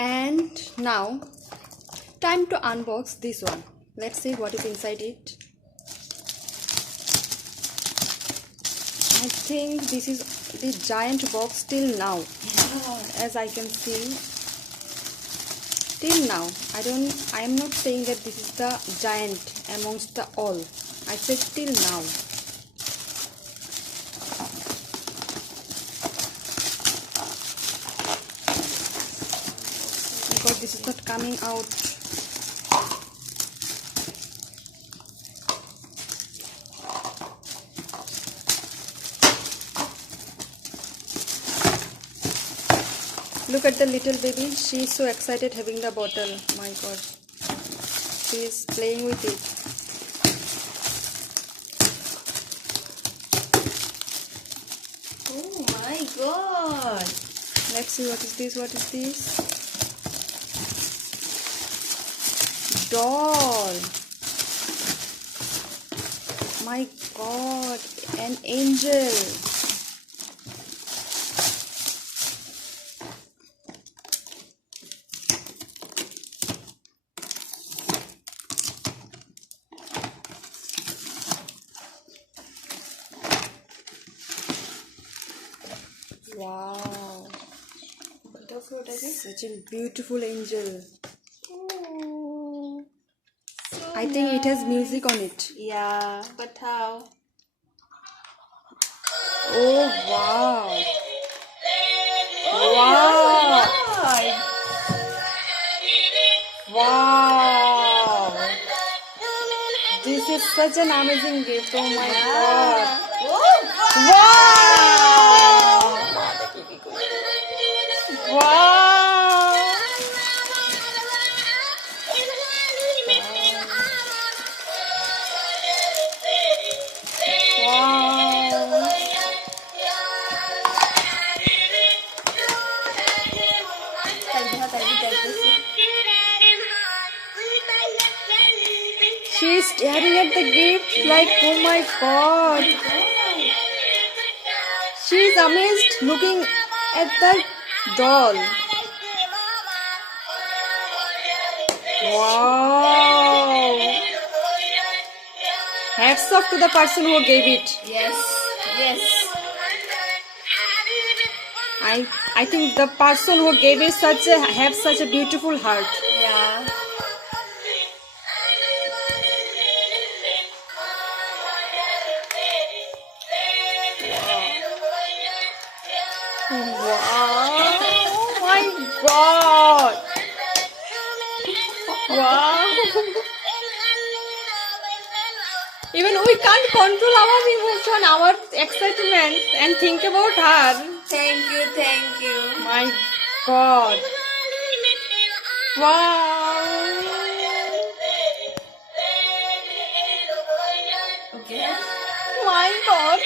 And now time to unbox this one. Let's see what is inside it. I think this is the giant box till now. As I can see, till now I am not saying that this is the giant amongst the all. I said till now. Because this is not coming out. Look at the little baby. She is so excited having the bottle. My god. She is playing with it. Oh my god. Let's see what is this. What is this? Doll. My god. An angel. Wow, such a beautiful angel. Oh, so I think it has music on it. Yeah, but how? Oh wow. Wow. Wow. This is such an amazing gift. Oh my god. Wow. Wow. Wow. She is staring at the gift like, oh my god. She is amazed looking at the doll. Wow. Hats off to the person who gave it. Yes, yes. I think the person who gave it have such a beautiful heart. Yeah. Wow. Oh my god. Wow. Even we can't control our emotion, our excitement, and think about her. Thank you, thank you. My god. Wow. Okay. My god.